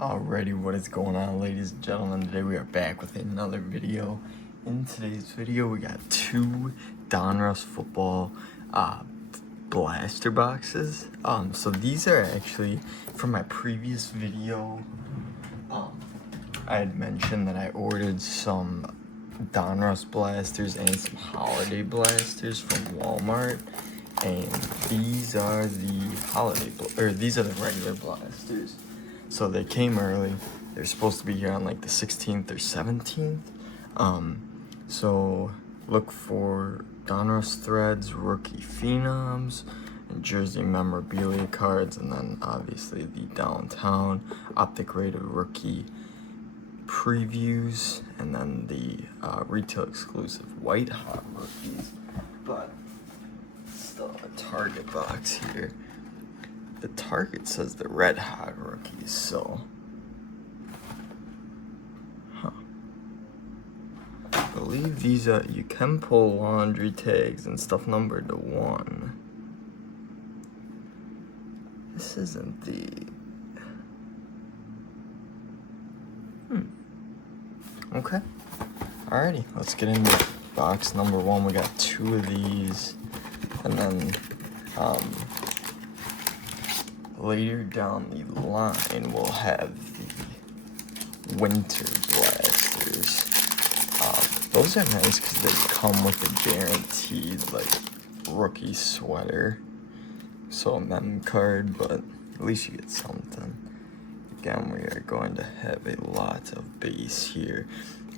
Alrighty, what is going on, ladies and gentlemen? Today we are back with another video. In today's video, we got two Donruss football blaster boxes. So these are actually from my previous video. I had mentioned that I ordered some Donruss blasters and some holiday blasters from Walmart, and these are the these are the regular blasters. So they came early. They're supposed to be here on like the 16th or 17th. So look for Donruss threads, rookie phenoms, and jersey memorabilia cards, and then obviously the downtown optic rated rookie previews, and then the retail exclusive white hot rookies. But still a Target box here. The Target says the red hot rookies, so I believe these are, you can pull laundry tags and stuff numbered to 1. This isn't the okay. Alrighty, let's get into box number 1. We got 2 of these, and then later down the line, we'll have the winter blasters. Those are nice because they come with a guaranteed, like, rookie sweater. So a mem card, but at least you get something. Again, we are going to have a lot of base here.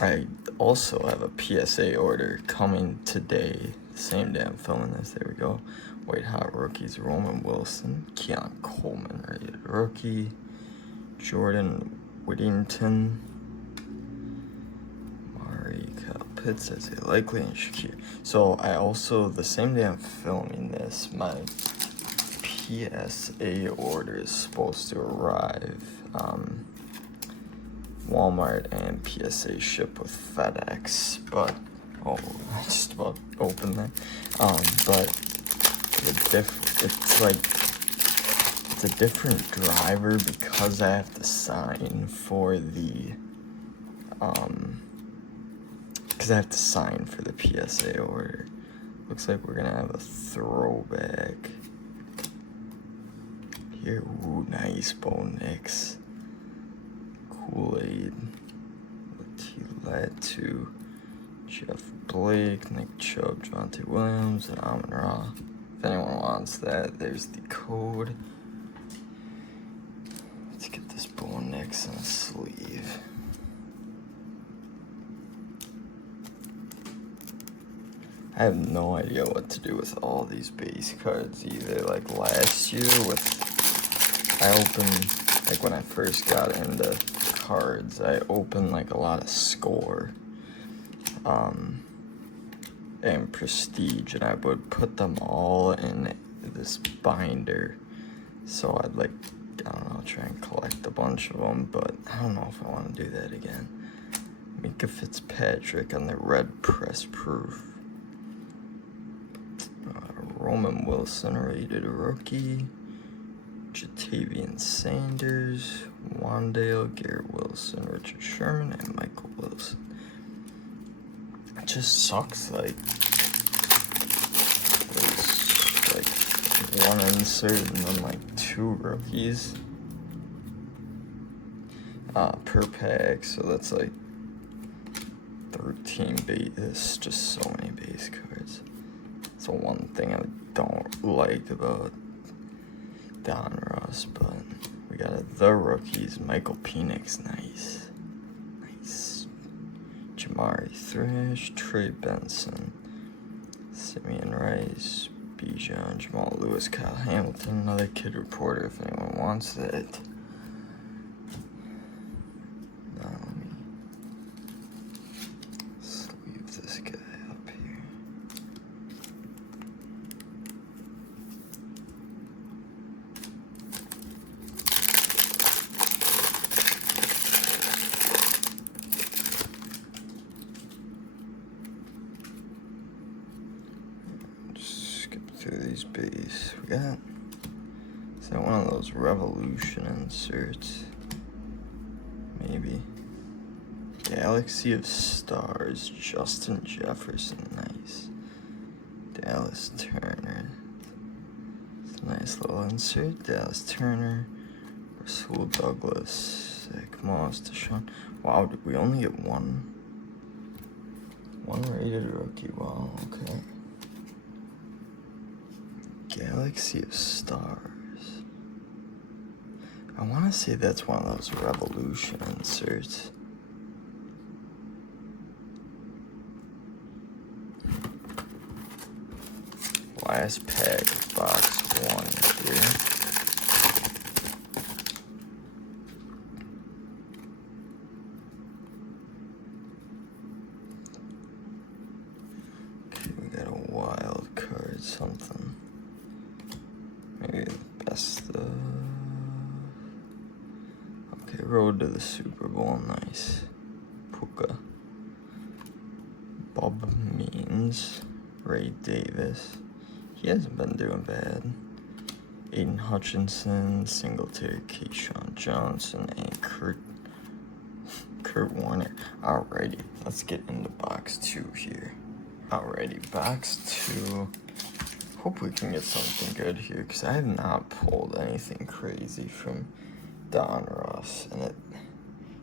I also have a PSA order coming today, the same day I'm filming this. There we go. White hot rookies: Roman Wilson, Keon Coleman rated rookie, Jordan Whittington, Mari Kyle Pitts as a likely, and Shakir. So I also, the same day I'm filming this, my PSA order is supposed to arrive. Walmart and PSA ship with FedEx, but I just about opened that. But it's a different driver because I have to sign for the PSA order. Looks like we're gonna have a throwback here. Ooh, nice Bo Nix, Kool-Aid, Latu, Jeff Blake, Nick Chubb, Javonte Williams, and Amon-Ra. If anyone wants that, there's the code. Let's get this Bo Nix on a sleeve. I have no idea what to do with all these base cards either. Like last year I opened, like when I first got into cards, I opened like a lot of Score and Prestige, and I would put them all in this binder. So I'd like, I don't know, try and collect a bunch of them, but I don't know if I want to do that again. Mika Fitzpatrick on the red press proof. Roman Wilson rated rookie. Jatavian Sanders, Wandale, Garrett Wilson, Richard Sherman, and Michael Wilson. It just sucks, like, there's like one insert and then like 2 rookies per pack, so that's like 13 base. It's just so many base cards. It's the one thing I don't like about Donruss, but we got the rookies. Michael Penix, nice. Jamari Thrash, Trey Benson, Simeon Rice, Bijan, Jamal Lewis, Kyle Hamilton, another kid reporter if anyone wants that. Now let me sleeve this guy up here. Through these base, we got, is that one of those Revolution inserts? Galaxy of Stars, Justin Jefferson, nice. Dallas Turner, it's a nice little insert. Dallas Turner, Rasul Douglas, Zach Moss, Deshaun. Wow, did we only get one rated rookie? Wow, okay. Galaxy of Stars. I want to say that's one of those Revolution inserts. Last pack of box 1 here. Okay, we got a wild card, something. Maybe the best of... Okay, road to the Super Bowl, nice. Puka. Bob Means. Ray Davis. He hasn't been doing bad. Aiden Hutchinson, Singletary, Keyshawn Johnson, and Kurt Warner. Alrighty, let's get into box 2 here. Alrighty, box 2. Hope we can get something good here, because I have not pulled anything crazy from Donruss, and it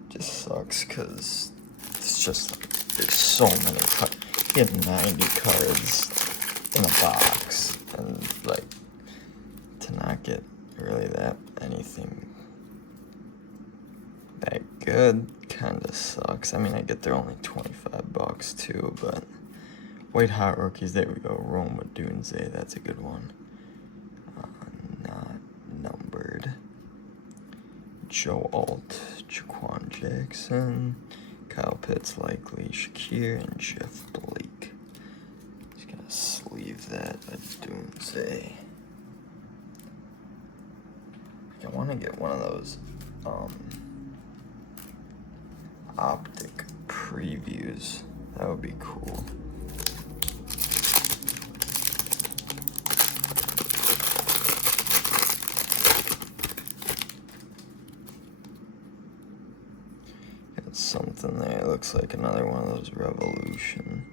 just sucks, because it's just like, there's so many cards. He had 90 cards in a box, and like, to not get really that anything that good kind of sucks. I mean, I get they're only $25 too, but White Hot Rookies, there we go. Roma Dunze, that's a good one. Not numbered. Joe Alt, Jaquan Jackson, Kyle Pitts, likely, Shakir, and Jeff Blake. Just gonna sleeve that a Dunze. I want to get one of those optic previews. That would be cool. Got something there. It looks like another one of those Revolution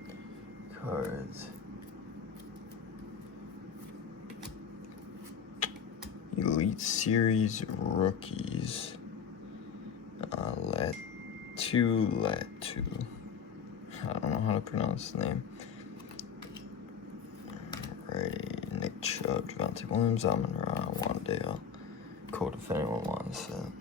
cards. Elite Series Rookies. Latu. I don't know how to pronounce the name. Alrighty, Nick Chubb, Javonte Williams, Amon-Ra, Wandale. Code if anyone wants that.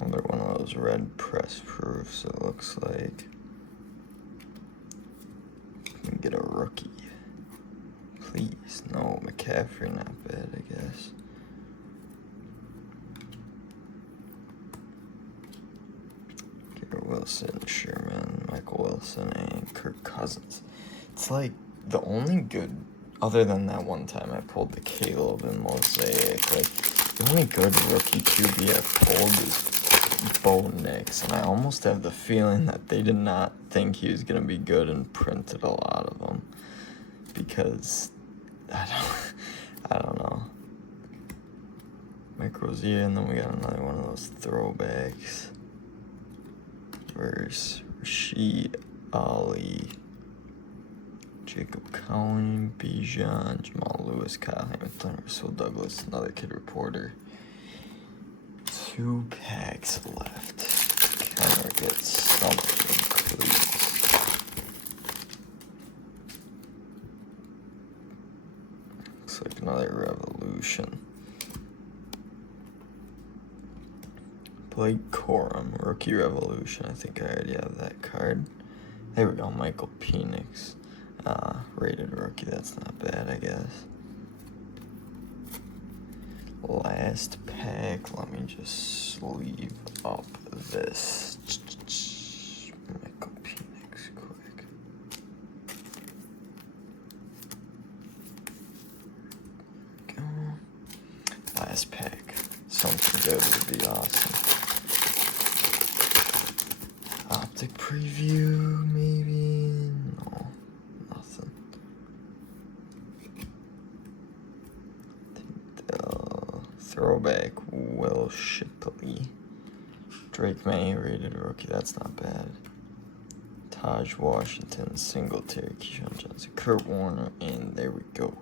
Another one of those red press proofs, it looks like. Can get a rookie. Please. No, McCaffrey, not bad, I guess. Garrett Wilson, Sherman, Michael Wilson, and Kirk Cousins. It's like the only good, other than that one time I pulled the Caleb and Mosaic, like the only good rookie QB I've pulled is Bo Nix, and I almost have the feeling that they did not think he was going to be good and printed a lot of them, because I don't know. Mike Rozier, and then we got another one of those throwbacks versus Rashid Ali, Jacob Cowan, Bijan, Jamal Lewis, Kyle Hamilton, Russell Douglas, another kid reporter. 2 packs left. Can I get something, please? Looks like another Revolution. Blake Corum, Rookie Revolution. I think I already have that card. There we go, Michael Penix. Rated rookie, that's not bad, I guess. Last pack, let me just sleeve up this. Michael Penix, quick. Go. Last pack. Something good would be awesome. Optic preview, maybe? No, nothing. throwback Will Shipley. Drake May, rated rookie, that's not bad. Taj Washington, Singletary, Keyshawn Johnson, Kurt Warner, and there we go.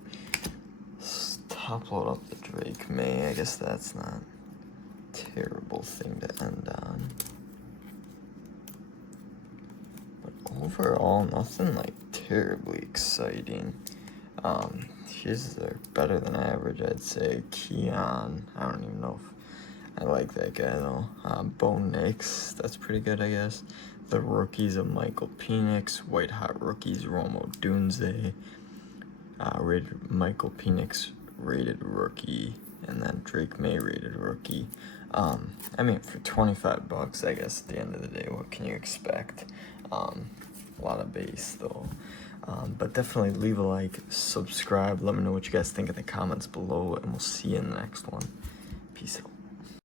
Top load up the Drake May. I guess that's not a terrible thing to end on. But overall, nothing like terribly exciting. His are better than average, I'd say. Keon, I don't even know if I like that guy though. Bo Nix, that's pretty good, I guess. The rookies of Michael Penix, white hot rookies, Romo Dunze, rated Michael Penix rated rookie, and then Drake May rated rookie. I mean, for $25, I guess at the end of the day, what can you expect? A lot of base though. But definitely leave a like, subscribe, let me know what you guys think in the comments below, and we'll see you in the next one. Peace out.